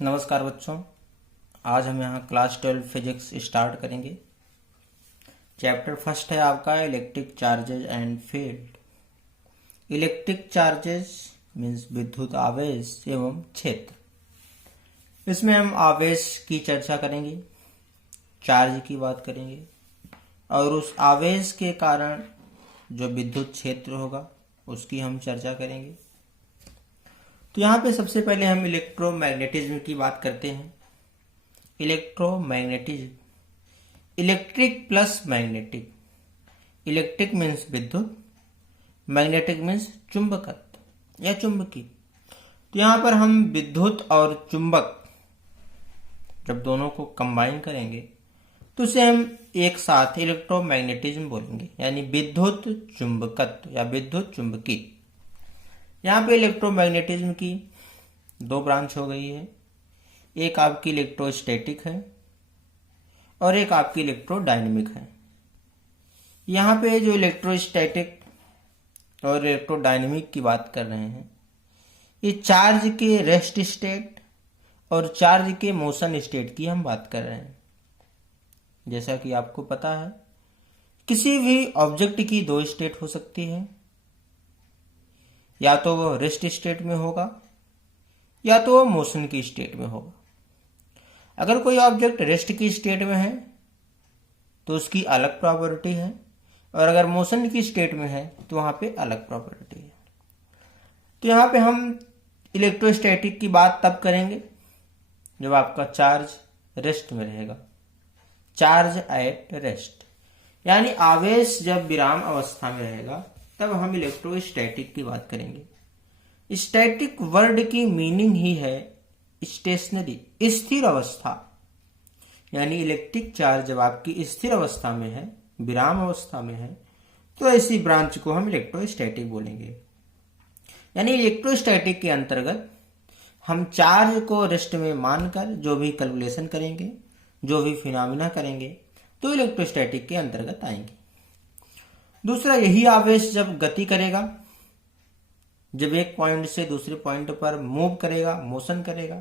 नमस्कार बच्चों, आज हम यहाँ क्लास 12 फिजिक्स स्टार्ट करेंगे। चैप्टर फर्स्ट है आपका electric charges and field. Electric charges means विद्युत आवेश एवं क्षेत्र। इसमें हम आवेश की चर्चा करेंगे, चार्ज की बात करेंगे और उस आवेश के कारण जो विद्युत क्षेत्र होगा उसकी हम चर्चा करेंगे। तो यहाँ पे सबसे पहले हम इलेक्ट्रोमैग्नेटिज्म की बात करते हैं। Electromagnetism, electric plus magnetic. Electric means विद्युत, मैग्नेटिक मीन्स चुंबकत्व या चुंबकी। तो यहाँ पर हम विद्युत और चुंबक जब दोनों को कंबाइन करेंगे तो उसे हम एक साथ इलेक्ट्रोमैग्नेटिज्म बोलेंगे, यानी विद्युत चुंबकत्व या विद्युत चुंबकी। यहाँ पे इलेक्ट्रोमैग्नेटिज्म की दो ब्रांच हो गई है, एक आपकी इलेक्ट्रोस्टैटिक है और एक आपकी इलेक्ट्रोडायनेमिक है। यहाँ पे जो इलेक्ट्रोस्टैटिक और इलेक्ट्रोडायनेमिक की बात कर रहे हैं, ये चार्ज के रेस्ट स्टेट और चार्ज के मोशन स्टेट की हम बात कर रहे हैं। जैसा कि आपको पता है, किसी भी ऑब्जेक्ट की दो स्टेट हो सकती है, या तो वो रेस्ट स्टेट में होगा या तो वो मोशन की स्टेट में होगा। अगर कोई ऑब्जेक्ट रेस्ट की स्टेट में है तो उसकी अलग प्रॉपर्टी है, और अगर मोशन की स्टेट में है तो वहां पे अलग प्रॉपर्टी है। तो यहाँ पे हम इलेक्ट्रोस्टैटिक की बात तब करेंगे जब आपका चार्ज रेस्ट में रहेगा, चार्ज एट रेस्ट, यानी आवेश जब विराम अवस्था में रहेगा तब हम इलेक्ट्रोस्टैटिक की बात करेंगे। स्टैटिक वर्ड की मीनिंग ही है स्टेशनरी, स्थिर अवस्था, यानी इलेक्ट्रिक चार्ज जब आपकी स्थिर अवस्था में है, विराम अवस्था में है, तो ऐसी ब्रांच को हम इलेक्ट्रोस्टैटिक बोलेंगे। यानी इलेक्ट्रोस्टैटिक के अंतर्गत हम चार्ज को रेस्ट में मानकर जो भी कैलकुलेशन करेंगे, जो भी फिनोमेना करेंगे, तो इलेक्ट्रोस्टैटिक के अंतर्गत आएंगे। दूसरा, यही आवेश जब गति करेगा, जब एक पॉइंट से दूसरे पॉइंट पर मूव करेगा, मोशन करेगा,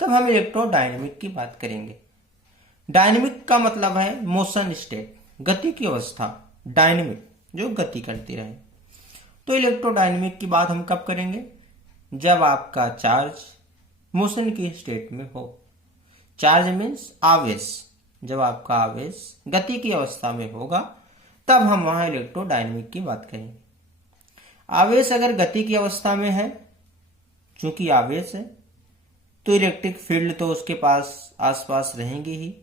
तब हम इलेक्ट्रोडायनेमिक की बात करेंगे। डायनेमिक का मतलब है मोशन स्टेट, गति की अवस्था, डायनेमिक जो गति करती रहे। तो इलेक्ट्रोडायनेमिक की बात हम कब करेंगे? जब आपका चार्ज मोशन की स्टेट में हो। चार्ज मीन्स आवेश, जब आपका आवेश गति की अवस्था में होगा तब हम वहां इलेक्ट्रोडायनेमिक की बात करेंगे। आवेश अगर गति की अवस्था में है, चूंकि आवेश है, तो इलेक्ट्रिक फील्ड तो उसके पास आसपास रहेंगी ही,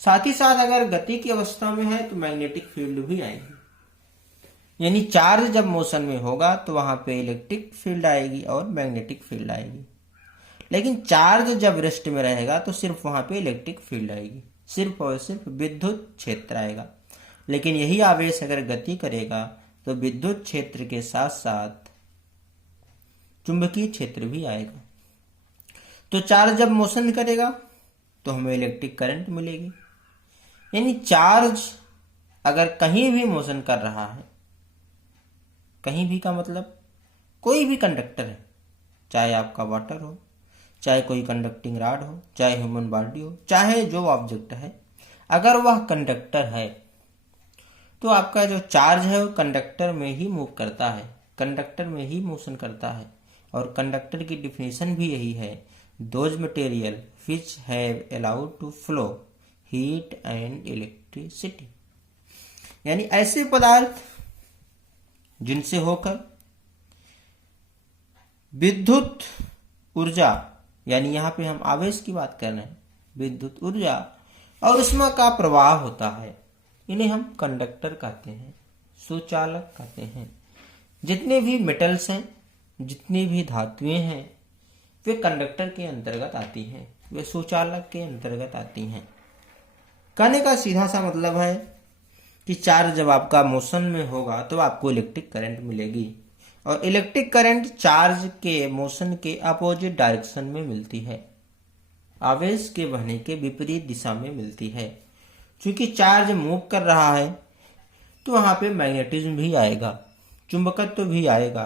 साथ ही साथ अगर गति की अवस्था में है तो मैग्नेटिक फील्ड भी आएगी। यानी चार्ज जब मोशन में होगा तो वहां पे इलेक्ट्रिक फील्ड आएगी और मैग्नेटिक फील्ड आएगी, लेकिन चार्ज जब रेस्ट में रहेगा तो सिर्फ वहां पे इलेक्ट्रिक फील्ड आएगी, सिर्फ और सिर्फ विद्युत क्षेत्र आएगा। लेकिन यही आवेश अगर गति करेगा तो विद्युत क्षेत्र के साथ साथ चुंबकीय क्षेत्र भी आएगा। तो चार्ज जब मोशन करेगा तो हमें इलेक्ट्रिक करंट मिलेगी। यानी चार्ज अगर कहीं भी मोशन कर रहा है, कहीं भी का मतलब कोई भी कंडक्टर है, चाहे आपका वाटर हो, चाहे कोई कंडक्टिंग रॉड हो, चाहे ह्यूमन बॉडी हो, चाहे जो ऑब्जेक्ट है, अगर वह कंडक्टर है तो आपका जो चार्ज है वो कंडक्टर में ही मूव करता है, कंडक्टर में ही मोशन करता है। और कंडक्टर की डिफिनेशन भी यही है, those material which have allowed to flow heat and electricity, यानी ऐसे पदार्थ जिनसे होकर विद्युत ऊर्जा, यानी यहाँ पे हम आवेश की बात कर रहे हैं, विद्युत ऊर्जा और ऊष्मा का प्रवाह होता है, इन्हें हम कंडक्टर कहते हैं, सुचालक कहते हैं। जितने भी मेटल्स हैं, जितनी भी धातुएं हैं, वे कंडक्टर के अंतर्गत आती हैं, वे सुचालक के अंतर्गत आती हैं। कहने का सीधा सा मतलब है कि चार्ज जब आपका मोशन में होगा तो आपको इलेक्ट्रिक करंट मिलेगी, और इलेक्ट्रिक करंट चार्ज के मोशन के अपोजिट डायरेक्शन में मिलती है, आवेश के बहने के विपरीत दिशा में मिलती है। क्योंकि चार्ज मूव कर रहा है तो वहां पे मैग्नेटिज्म भी आएगा, चुंबकत्व भी आएगा,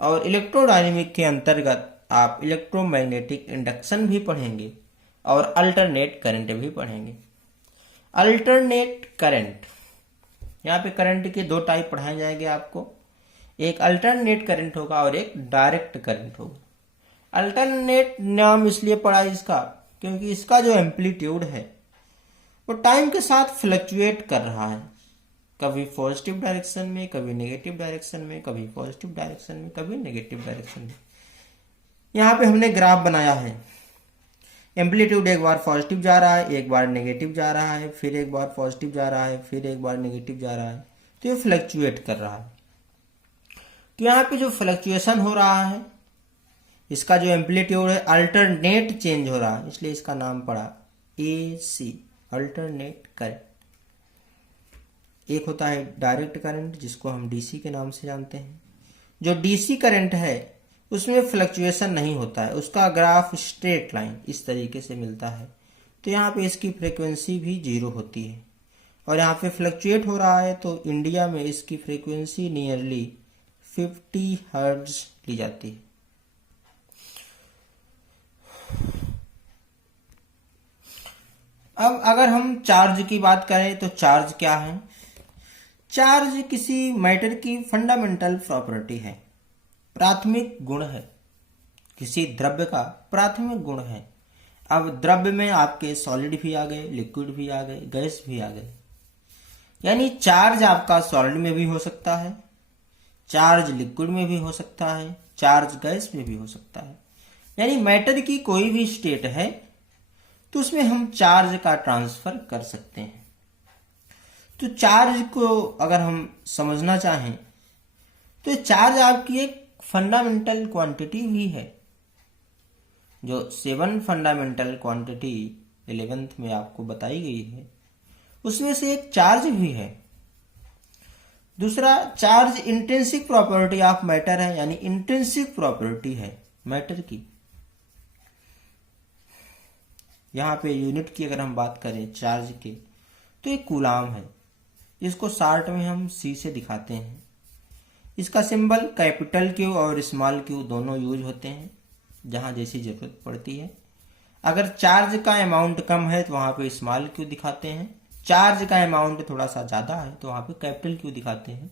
और इलेक्ट्रोडायनेमिक के अंतर्गत आप इलेक्ट्रोमैग्नेटिक इंडक्शन भी पढ़ेंगे और अल्टरनेट करंट भी पढ़ेंगे। अल्टरनेट करंट, यहाँ पे करंट के दो टाइप पढ़ाए जाएंगे आपको, एक अल्टरनेट करंट होगा और एक डायरेक्ट करंट होगा। अल्टरनेट नाम इसलिए पड़ा इसका क्योंकि इसका जो एम्पलीट्यूड है वो टाइम के साथ फ्लक्चुएट कर रहा है, कभी पॉजिटिव डायरेक्शन में, कभी नेगेटिव डायरेक्शन में, कभी पॉजिटिव डायरेक्शन में, कभी नेगेटिव डायरेक्शन में। यहाँ पे हमने ग्राफ बनाया है, एम्पलीट्यूड एक बार पॉजिटिव जा रहा है, एक बार नेगेटिव जा रहा है, फिर एक बार पॉजिटिव जा रहा है, फिर एक बार नेगेटिव जा रहा है, तो ये फ्लक्चुएट कर रहा है। तो यहाँ पे जो फ्लक्चुएशन हो रहा है, इसका जो एम्पलीट्यूड है अल्टरनेट चेंज हो रहा है, इसलिए इसका नाम पड़ा AC, अल्टरनेट करंट। एक होता है डायरेक्ट करंट जिसको हम DC के नाम से जानते हैं। जो DC करंट है उसमें फ्लक्चुएशन नहीं होता है, उसका ग्राफ स्ट्रेट लाइन इस तरीके से मिलता है। तो यहाँ पे इसकी फ्रीक्वेंसी भी 0 होती है और यहाँ पे फ्लक्चुएट हो रहा है, तो इंडिया में इसकी फ्रीक्वेंसी नियरली 50 हर्ट्ज ली जाती है। अब अगर हम चार्ज की बात करें तो चार्ज क्या है? चार्ज किसी मैटर की फंडामेंटल प्रॉपर्टी है, प्राथमिक गुण है, किसी द्रव्य का प्राथमिक गुण है। अब द्रव्य में आपके सॉलिड भी आ गए, लिक्विड भी आ गए, गैस भी आ गए, यानी चार्ज आपका सॉलिड में भी हो सकता है, चार्ज लिक्विड में भी हो सकता है, चार्ज गैस में भी हो सकता है। यानी मैटर की कोई भी स्टेट है तो उसमें हम चार्ज का ट्रांसफर कर सकते हैं। तो चार्ज को अगर हम समझना चाहें तो चार्ज आपकी एक फंडामेंटल क्वांटिटी भी है, जो 7 फंडामेंटल क्वांटिटी 11th में आपको बताई गई है, उसमें से एक चार्ज भी है। दूसरा, charge intrinsic property of matter है, यानी इंट्रिंसिक प्रॉपर्टी है मैटर की। यहाँ पे यूनिट की अगर हम बात करें चार्ज के तो एक कूलाम है, इसको शार्ट में हम C से दिखाते हैं। इसका सिंबल कैपिटल Q और स्मॉल q दोनों यूज होते हैं जहां जैसी जरूरत पड़ती है। अगर चार्ज का अमाउंट कम है तो वहां पे स्मॉल q दिखाते हैं, चार्ज का अमाउंट थोड़ा सा ज्यादा है तो वहां पे कैपिटल Q दिखाते हैं।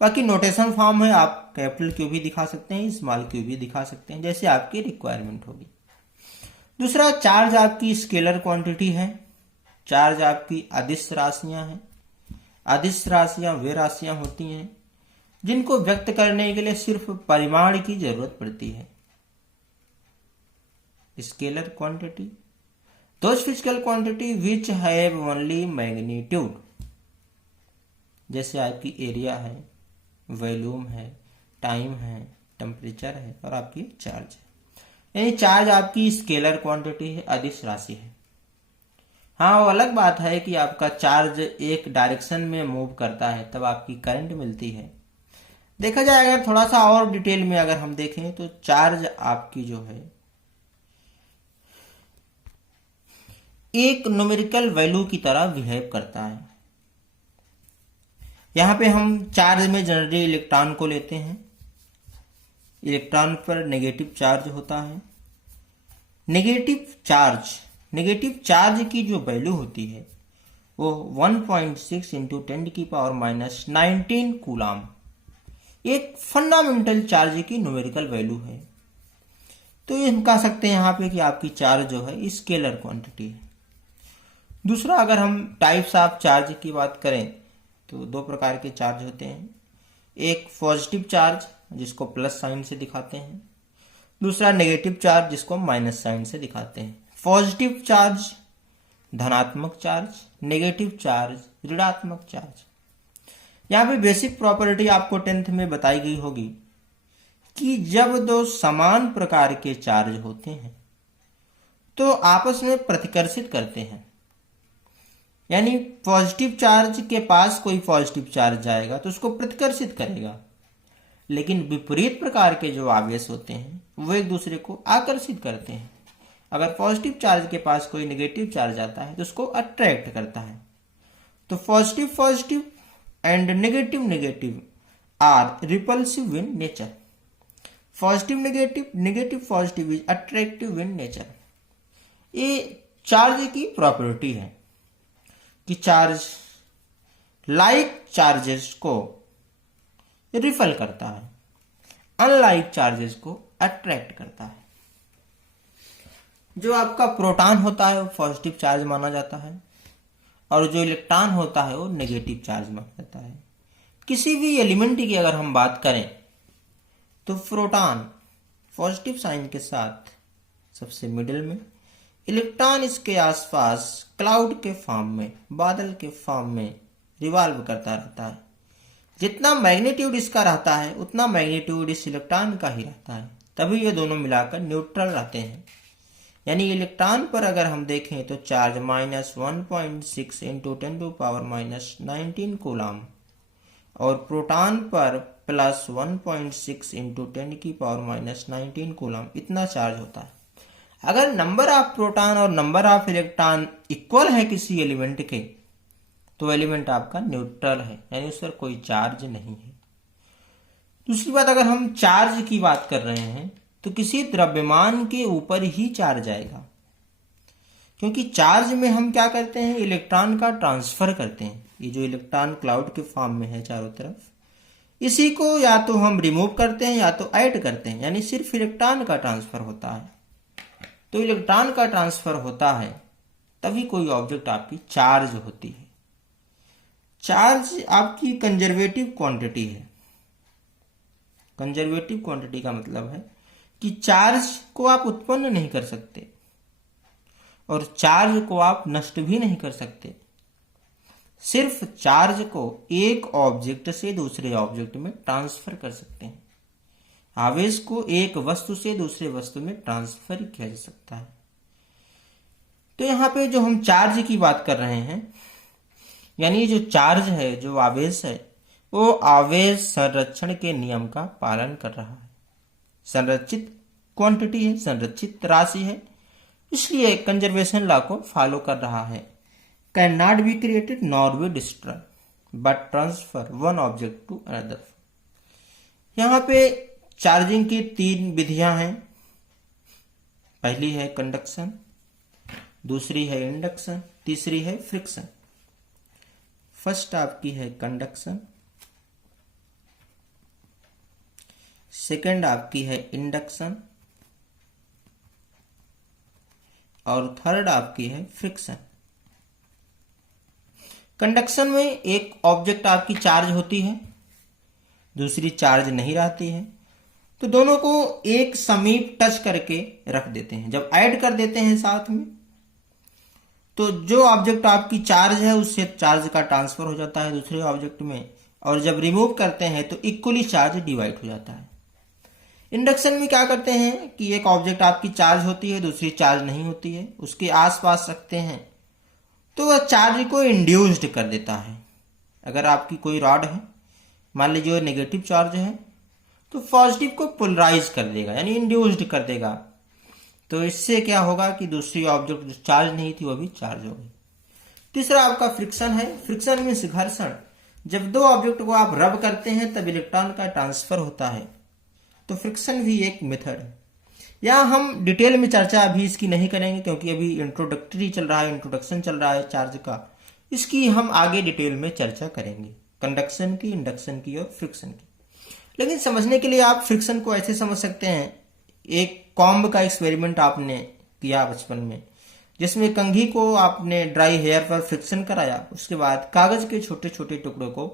बाकी नोटेशन फॉर्म है, आप कैपिटल Q भी दिखा सकते हैं, स्मॉल q भी दिखा सकते हैं, जैसे आपकी रिक्वायरमेंट होगी। दूसरा, चार्ज आपकी स्केलर क्वांटिटी है, चार्ज आपकी अदिश राशियां हैं। अदिश राशियां वे राशियां होती हैं जिनको व्यक्त करने के लिए सिर्फ परिमाण की जरूरत पड़ती है। Scalar quantity those physical quantity which have only magnitude, जैसे आपकी एरिया है, वॉल्यूम है, टाइम है, टेम्परेचर है और आपकी चार्ज है। यानी चार्ज आपकी स्केलर क्वांटिटी है, अदिश राशि है। हाँ, वो अलग बात है कि आपका चार्ज एक डायरेक्शन में मूव करता है तब आपकी करंट मिलती है। देखा जाए अगर थोड़ा सा और डिटेल में अगर हम देखें तो चार्ज आपकी जो है एक न्यूमेरिकल वैल्यू की तरह बिहेव करता है। यहां पे हम चार्ज में जनरली इलेक्ट्रॉन को लेते हैं, इलेक्ट्रॉन पर नेगेटिव चार्ज होता है। नेगेटिव चार्ज की जो वैल्यू होती है वो 1.6 इंटू 10⁻⁻19 कूलाम एक फंडामेंटल चार्ज की न्यूमेरिकल वैल्यू है। तो ये हम कह सकते हैं यहाँ पे कि आपकी चार्ज जो है स्केलर क्वांटिटी है। दूसरा, अगर हम टाइप्स ऑफ चार्ज की बात करें तो दो प्रकार के चार्ज होते हैं, एक पॉजिटिव चार्ज जिसको प्लस साइन से दिखाते हैं, दूसरा नेगेटिव चार्ज जिसको माइनस साइन से दिखाते हैं। पॉजिटिव चार्ज धनात्मक चार्ज, नेगेटिव चार्ज ऋणात्मक चार्ज। यहाँ पे बेसिक प्रॉपर्टी आपको 10th में बताई गई होगी कि जब दो समान प्रकार के चार्ज होते हैं तो आपस में प्रतिकर्षित करते हैं। यानी पॉजिटिव चार्ज के पास कोई पॉजिटिव चार्ज जाएगा तो उसको प्रतिकर्षित करेगा, लेकिन विपरीत प्रकार के जो आवेश होते हैं वो एक दूसरे को आकर्षित करते हैं। अगर पॉजिटिव चार्ज के पास कोई नेगेटिव चार्ज आता है तो उसको अट्रैक्ट करता है। तो positive and negative are repulsive in nature. Positive negative, negative positive is attractive in nature. ये चार्ज की प्रॉपर्टी है कि चार्ज लाइक चार्जेस को रिपल करता है, अनलाइक चार्जेस को अट्रैक्ट करता है। जो आपका प्रोटॉन होता है वो पॉजिटिव चार्ज माना जाता है और जो इलेक्ट्रॉन होता है वो नेगेटिव चार्ज माना जाता है। किसी भी एलिमेंट की अगर हम बात करें तो प्रोटॉन पॉजिटिव साइन के साथ सबसे मिडिल में, इलेक्ट्रॉन इसके आसपास क्लाउड के फॉर्म में, बादल के फॉर्म में रिवॉल्व करता रहता है। जितना मैग्नीट्यूड इसका रहता है उतना मैग्नीट्यूड इस इलेक्ट्रॉन का ही रहता है, तभी ये दोनों मिलाकर न्यूट्रल रहते हैं। यानी इलेक्ट्रॉन पर अगर हम देखें तो चार्ज -1.6 इंटू 10⁻⁻19 कूलम और प्रोटॉन पर +1.6 इंटू 10⁻⁻19 कूलम इतना चार्ज होता है। अगर नंबर ऑफ प्रोटॉन और नंबर ऑफ इलेक्ट्रॉन इक्वल है किसी एलिमेंट के तो एलिमेंट आपका न्यूट्रल है, यानी उस पर कोई चार्ज नहीं है। दूसरी बात, अगर हम चार्ज की बात कर रहे हैं तो किसी द्रव्यमान के ऊपर ही चार्ज आएगा, क्योंकि चार्ज में हम क्या करते हैं, इलेक्ट्रॉन का ट्रांसफर करते हैं। ये जो इलेक्ट्रॉन क्लाउड के फॉर्म में है चारों तरफ, इसी को या तो हम रिमूव करते हैं या तो ऐड करते हैं, यानी सिर्फ इलेक्ट्रॉन का ट्रांसफर होता है। तो इलेक्ट्रॉन का ट्रांसफर होता है तभी कोई ऑब्जेक्ट आपकी चार्ज होती है। चार्ज आपकी कंजर्वेटिव क्वांटिटी है। कंजर्वेटिव क्वांटिटी का मतलब है कि चार्ज को आप उत्पन्न नहीं कर सकते और चार्ज को आप नष्ट भी नहीं कर सकते। सिर्फ चार्ज को एक ऑब्जेक्ट से दूसरे ऑब्जेक्ट में ट्रांसफर कर सकते हैं। आवेश को एक वस्तु से दूसरे वस्तु में ट्रांसफर किया जा सकता है। तो यहाँ पे जो हम चार्ज की बात कर रहे हैं, यानी जो चार्ज है, जो आवेश है, वो आवेश संरक्षण के नियम का पालन कर रहा है। संरक्षित क्वांटिटी है, संरक्षित राशि है, इसलिए कंजर्वेशन लॉ को फॉलो कर रहा है। Can not be created nor be destroyed but transfer one object to another. यहाँ पे चार्जिंग की 3 विधियां हैं। पहली है कंडक्शन, दूसरी है इंडक्शन, तीसरी है फ्रिक्शन। फर्स्ट आपकी है कंडक्शन, सेकंड आपकी है इंडक्शन और थर्ड आपकी है फ्रिक्शन। कंडक्शन में एक ऑब्जेक्ट आपकी चार्ज होती है, दूसरी चार्ज नहीं रहती है, तो दोनों को एक समीप टच करके रख देते हैं। जब ऐड कर देते हैं साथ में तो जो ऑब्जेक्ट आपकी चार्ज है उससे चार्ज का ट्रांसफर हो जाता है दूसरे ऑब्जेक्ट में, और जब रिमूव करते हैं तो इक्वली चार्ज डिवाइड हो जाता है। इंडक्शन में क्या करते हैं कि एक ऑब्जेक्ट आपकी चार्ज होती है, दूसरी चार्ज नहीं होती है, उसके आसपास रखते हैं तो वह चार्ज को इंड्यूस्ड कर देता है। अगर आपकी कोई रॉड है, मान लीजिए नेगेटिव चार्ज है, तो पॉजिटिव को पोलराइज कर देगा, यानी इंड्यूस्ड कर देगा। तो इससे क्या होगा कि दूसरी ऑब्जेक्ट जो चार्ज नहीं थी वो भी चार्ज हो गई। तीसरा आपका फ्रिक्शन है। फ्रिक्शन मीन्स घर्षण। जब दो ऑब्जेक्ट को आप रब करते हैं तब इलेक्ट्रॉन का ट्रांसफर होता है, तो फ्रिक्शन भी एक मेथड है। यहाँ हम डिटेल में चर्चा अभी इसकी नहीं करेंगे क्योंकि अभी इंट्रोडक्टरी चल रहा है, इंट्रोडक्शन चल रहा है चार्ज का। इसकी हम आगे डिटेल में चर्चा करेंगे, कंडक्शन की, इंडक्शन की और फ्रिक्शन की। लेकिन समझने के लिए आप फ्रिक्शन को ऐसे समझ सकते हैं, एक कॉम्ब का एक्सपेरिमेंट आपने किया बचपन में, जिसमें कंघी को आपने ड्राई हेयर पर फ्रिक्शन कराया, उसके बाद कागज के छोटे छोटे टुकड़ों को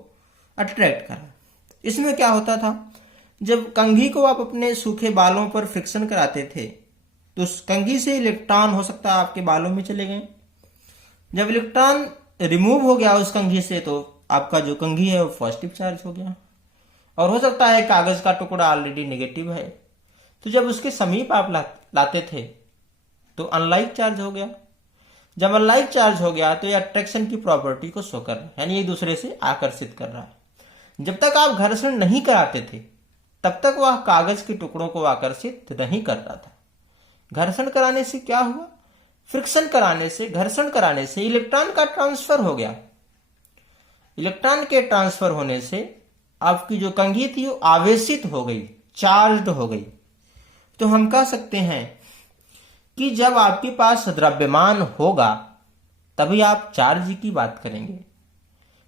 अट्रैक्ट करा। इसमें क्या होता था, जब कंघी को आप अपने सूखे बालों पर फ्रिक्शन कराते थे तो उस कंघी से इलेक्ट्रॉन हो सकता है आपके बालों में चले गए। जब इलेक्ट्रॉन रिमूव हो गया उस कंघी से तो आपका जो कंघी है वो पॉजिटिव चार्ज हो गया, और हो सकता है कागज का टुकड़ा ऑलरेडी नेगेटिव है, तो जब उसके समीप आप लाते थे तो अनलाइक चार्ज हो गया। जब अनलाइक चार्ज हो गया तो ये अट्रैक्शन की प्रॉपर्टी को शो कर रहा है, यानी एक दूसरे से आकर्षित कर रहा है। जब तक आप घर्षण नहीं कराते थे तब तक वह कागज के टुकड़ों को आकर्षित नहीं कर रहा था। घर्षण कराने से क्या हुआ, फ्रिक्शन कराने से, घर्षण कराने से इलेक्ट्रॉन का ट्रांसफर हो गया। इलेक्ट्रॉन के ट्रांसफर होने से आपकी जो कंघी थी वो आवेशित हो गई, चार्ज्ड हो गई। तो हम कह सकते हैं कि जब आपके पास द्रव्यमान होगा तभी आप चार्ज की बात करेंगे,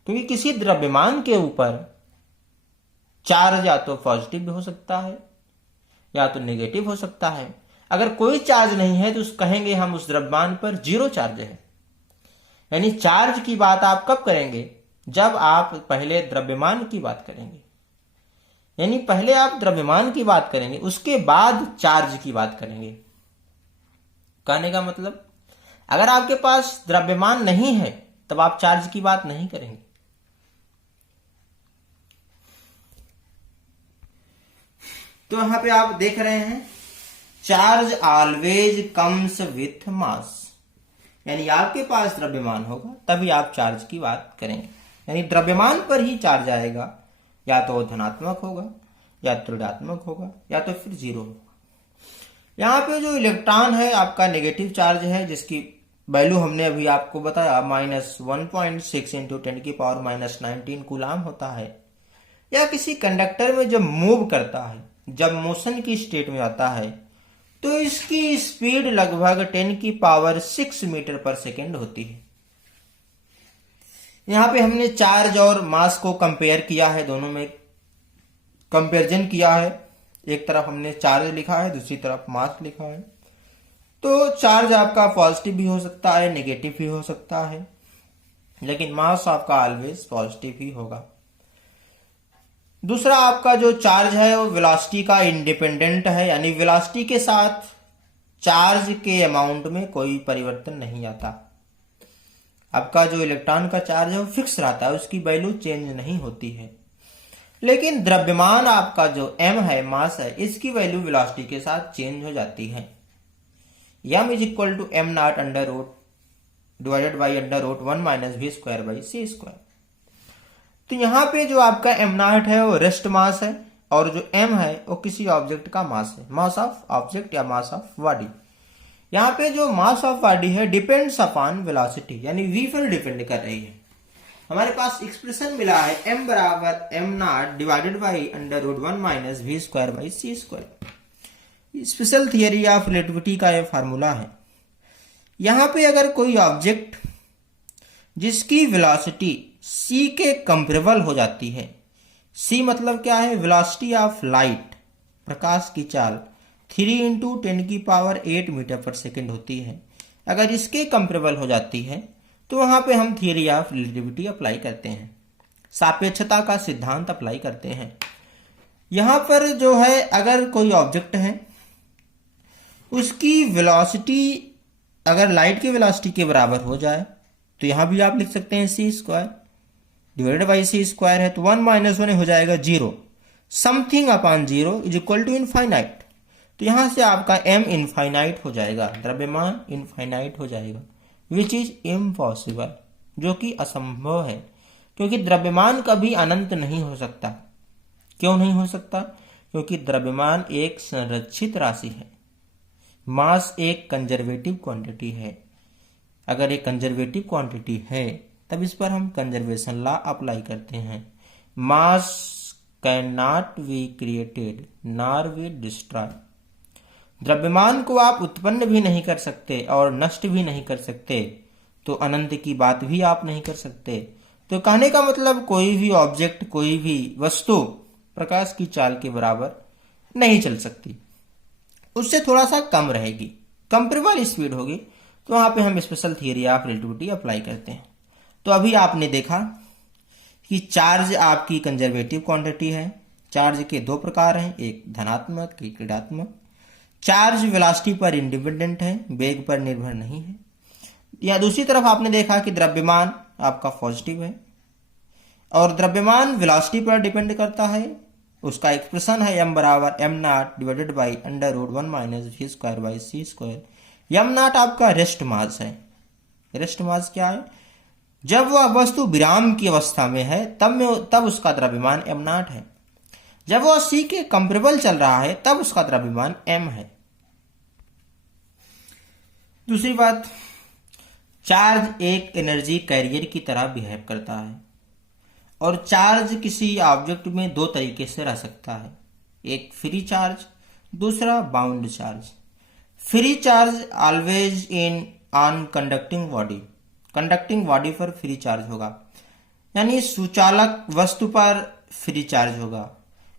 क्योंकि किसी द्रव्यमान के ऊपर चार्ज या तो पॉजिटिव भी हो सकता है या तो नेगेटिव हो सकता है। अगर कोई चार्ज नहीं है तो कहेंगे हम उस द्रव्यमान पर जीरो चार्ज है। यानी चार्ज की बात आप कब करेंगे? जब आप पहले द्रव्यमान की बात करेंगे। यानी पहले आप द्रव्यमान की बात करेंगे, उसके बाद चार्ज की बात करेंगे। कहने का मतलब, अगर आपके पास द्रव्यमान नहीं है तब आप चार्ज की बात नहीं करेंगे। तो यहां पे आप देख रहे हैं, charge always comes with mass. यानी आपके पास द्रव्यमान होगा तभी आप चार्ज की बात करेंगे। यानी द्रव्यमान पर ही चार्ज आएगा, या तो धनात्मक होगा या तो ऋणात्मक होगा या तो फिर जीरो होगा। यहाँ पे जो इलेक्ट्रॉन है आपका नेगेटिव चार्ज है, जिसकी वैल्यू हमने अभी आपको बताया -1.6 इंटू 10⁻⁻19 कूलाम होता है। या किसी कंडक्टर में जब मूव करता है, जब मोशन की स्टेट में आता है, तो इसकी स्पीड लगभग 10⁻6 मीटर पर सेकेंड होती है। यहाँ पे हमने चार्ज और मास को कंपेयर किया है, दोनों में कंपेरिजन किया है। एक तरफ हमने चार्ज लिखा है, दूसरी तरफ मास लिखा है। तो चार्ज आपका पॉजिटिव भी हो सकता है, नेगेटिव भी हो सकता है, लेकिन मास आपका ऑलवेज पॉजिटिव ही होगा। दूसरा, आपका जो चार्ज है वो वेलोसिटी का इंडिपेंडेंट है, यानी वेलोसिटी के साथ चार्ज के अमाउंट में कोई परिवर्तन नहीं आता। आपका जो इलेक्ट्रॉन का चार्ज है वो फिक्स रहता है, उसकी वैल्यू चेंज नहीं होती है। लेकिन द्रव्यमान आपका जो m है, मास है, इसकी वैल्यू वेलोसिटी के साथ चेंज हो जाती है। m is equal to m not under root divided by under root 1 - v square by c square. तो यहाँ पे जो आपका m नॉट है वो रेस्ट मास है, और जो m है वो किसी ऑब्जेक्ट का मास है, मास ऑफ ऑब्जेक्ट या मास ऑफ बॉडी। यहाँ पे जो मास ऑफ बॉडी है डिपेंड्स अपॉन वेलोसिटी, यानी v पर डिपेंड कर रही है। हमारे पास एक्सप्रेशन मिला है m बराबर m not divided by under root 1 - v square by c square. Special theory of relativity का यह फार्मूला है। यहाँ पे अगर कोई ऑब्जेक्ट जिसकी वेलोसिटी c के कंपेरेबल हो जाती है, c मतलब क्या है? वेलोसिटी ऑफ लाइट, प्रकाश की चाल 3 इंटू 10⁸ मीटर पर सेकेंड होती है। अगर इसके कंपेरेबल हो जाती है तो वहां पे हम थियरी ऑफ रिलेटिविटी अप्लाई करते हैं, सापेक्षता का सिद्धांत अप्लाई करते हैं। यहां पर जो है, अगर कोई ऑब्जेक्ट है उसकी वेलोसिटी अगर लाइट की वेलोसिटी के बराबर हो जाए तो यहां भी आप लिख सकते हैं c square divided by c square है, तो 1 - 1 हो जाएगा 0। Something upon 0 is equal to infinite. तो यहां से आपका m इनफाइनाइट हो जाएगा, द्रव्यमान इनफाइनाइट हो जाएगा, विच इज इम्पॉसिबल, जो कि असंभव है, क्योंकि द्रव्यमान कभी अनंत नहीं हो सकता। क्यों नहीं हो सकता? क्योंकि द्रव्यमान एक संरक्षित राशि है, मास एक कंजर्वेटिव क्वांटिटी है। अगर एक कंजर्वेटिव क्वांटिटी है तब इस पर हम कंजर्वेशन लॉ अप्लाई करते हैं। मास can not be created nor be destroy. द्रव्यमान को आप उत्पन्न भी नहीं कर सकते और नष्ट भी नहीं कर सकते, तो अनंत की बात भी आप नहीं कर सकते। तो कहने का मतलब, कोई भी ऑब्जेक्ट, कोई भी वस्तु प्रकाश की चाल के बराबर नहीं चल सकती, उससे थोड़ा सा कम रहेगी, कंपेरेबल स्पीड होगी। तो वहां पे हम special theory of relativity apply करते हैं। तो अभी आपने देखा कि चार्ज आपकी कंजर्वेटिव क्वांटिटी है। चार्ज के दो प्रकार हैं, एक धनात्मक, एक ऋणात्मक। चार्ज वेलोसिटी पर इंडिपेंडेंट है, वेग पर निर्भर नहीं है। या दूसरी तरफ आपने देखा कि द्रव्यमान आपका पॉजिटिव है और द्रव्यमान वेलोसिटी पर डिपेंड करता है। उसका एक्सप्रेशन है m बराबर m not divided by under root 1 - v square by c square. m not आपका रेस्ट मास है। रेस्ट मास क्या है? जब वह वस्तु विराम की अवस्था में है तब उसका द्रव्यमान m नॉट है। जब वह c के कंपेरेबल चल रहा है तब उसका द्रव्यमान m है। दूसरी बात, चार्ज एक एनर्जी कैरियर की तरह बिहेव करता है और चार्ज किसी ऑब्जेक्ट में दो तरीके से रह सकता है। एक फ्री चार्ज, दूसरा bound charge. Free charge always in on conducting body, conducting body पर फ्री चार्ज होगा, यानी सुचालक वस्तु पर फ्री चार्ज होगा।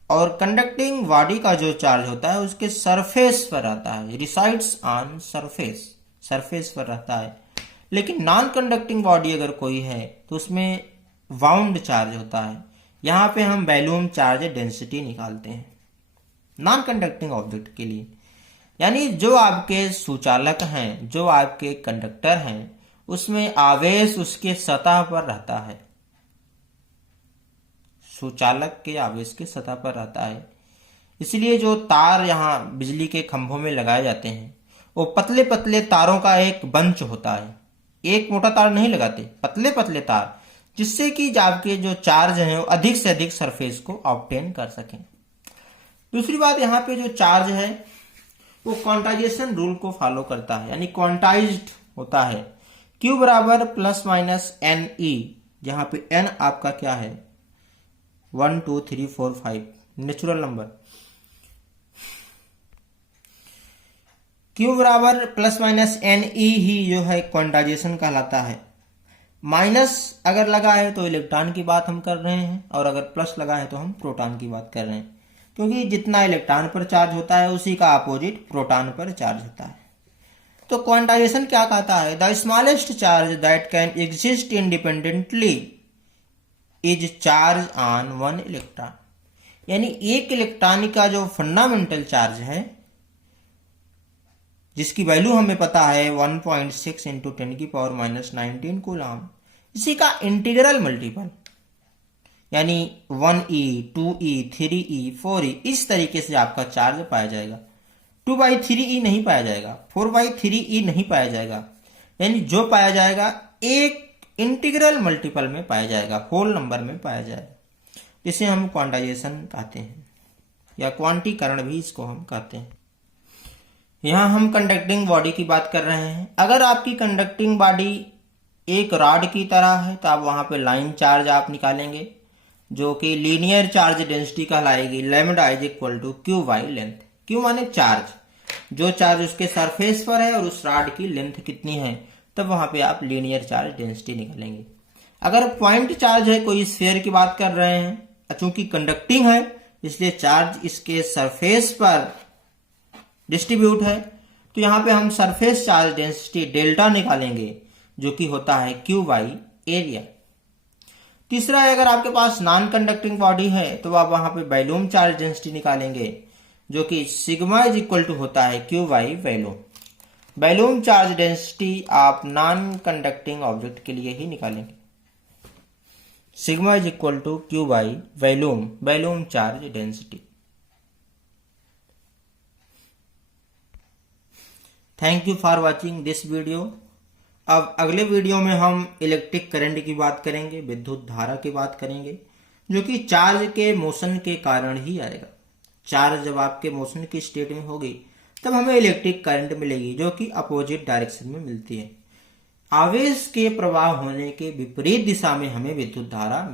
और कंडक्टिंग बॉडी का जो चार्ज होता है उसके सरफेस पर रहता है, रिसाइड्स ऑन सरफेस, सरफेस पर रहता है। लेकिन नॉन कंडक्टिंग बॉडी अगर कोई है तो उसमें बाउंड चार्ज होता है। यहाँ पे हम वॉल्यूम चार्ज डेंसिटी निकालते हैं नॉन कंडक्टिंग ऑब्जेक्ट के लिए, यानी जो आपके सुचालक हैं, जो आपके कंडक्टर हैं, उसमें आवेश उसके सतह पर रहता है, सुचालक के आवेश के सतह पर रहता है। इसलिए जो तार यहाँ बिजली के खंभों में लगाए जाते हैं वो पतले पतले तारों का एक बंच होता है, एक मोटा तार नहीं लगाते, पतले पतले तार, जिससे कि आपके जो चार्ज हैं वो अधिक से अधिक सरफेस को ऑब्टेन कर सकें। दूसरी बात, यहाँ पे जो चार्ज है वो क्वांटाइजेशन रूल को फॉलो करता है, यानी क्वांटाइज्ड होता है। Q बराबर प्लस माइनस एन ई, जहां पे n आपका क्या है 1 2 3 4 5 नेचुरल नंबर। Q बराबर प्लस माइनस एन ई ही जो है क्वांटाइजेशन कहलाता है। माइनस अगर लगा है तो इलेक्ट्रॉन की बात हम कर रहे हैं, और अगर प्लस लगा है तो हम प्रोटॉन की बात कर रहे हैं, क्योंकि जितना इलेक्ट्रॉन पर चार्ज होता है उसी का अपोजिट प्रोटॉन पर चार्ज होता है। तो क्वांटाइजेशन क्या कहता है? The smallest charge that can exist independently is charge on one electron, यानी एक इलेक्ट्रॉन का जो फंडामेंटल चार्ज है, जिसकी वैल्यू हमें पता है 1.6 इंटू 10⁻⁻19 कूलम, इसी का इंटीग्रल मल्टीपल, यानी 1e 2e 3e 4e, इस तरीके से आपका चार्ज पाया जाएगा। 2/3e नहीं पाया जाएगा, 4/3e नहीं पाया जाएगा, यानी जो पाया जाएगा एक इंटीग्रल मल्टीपल में पाया जाएगा, होल नंबर में पाया जाएगा, जिसे हम क्वांटाइजेशन कहते हैं, या क्वांटीकरण भी इसको हम कहते हैं। यहाँ हम कंडक्टिंग बॉडी की बात कर रहे हैं। अगर आपकी कंडक्टिंग बॉडी एक रॉड की तरह है तो आप वहां पे लाइन चार्ज आप निकालेंगे, जो कि लीनियर चार्ज डेंसिटी कहलाएगी। Lambda is equal to Q by length. Q माने चार्ज, जो चार्ज उसके सरफेस पर है और उस रॉड की लेंथ कितनी है, तब वहां पे आप लीनियर चार्ज डेंसिटी निकालेंगे। अगर पॉइंट चार्ज है, कोई स्फीयर की बात कर रहे हैं, चूंकि कंडक्टिंग है इसलिए चार्ज इसके सरफेस पर डिस्ट्रीब्यूट है, तो यहाँ पे हम सरफेस चार्ज डेंसिटी डेल्टा निकालेंगे, जो कि होता है क्यू बाई एरिया। तीसरा है, अगर आपके पास नॉन कंडक्टिंग बॉडी है तो आप वहां पे वॉल्यूम चार्ज डेंसिटी निकालेंगे, जो कि सिग्मा इज इक्वल टू होता है Q by volume. Volume charge density आप नॉन कंडक्टिंग ऑब्जेक्ट के लिए ही निकालेंगे। Sigma is equal to Q by volume, volume charge density. Thank you for watching this video. अब अगले वीडियो में हम इलेक्ट्रिक करंट की बात करेंगे, विद्युत धारा की बात करेंगे, जो कि चार्ज के मोशन के कारण ही आएगा। चार्ज जब आपके मोशन की स्टेट में होगी तब हमें इलेक्ट्रिक करंट मिलेगी, जो कि अपोजिट डायरेक्शन में मिलती है। आवेश के प्रवाह होने के विपरीत दिशा में हमें विद्युत धारा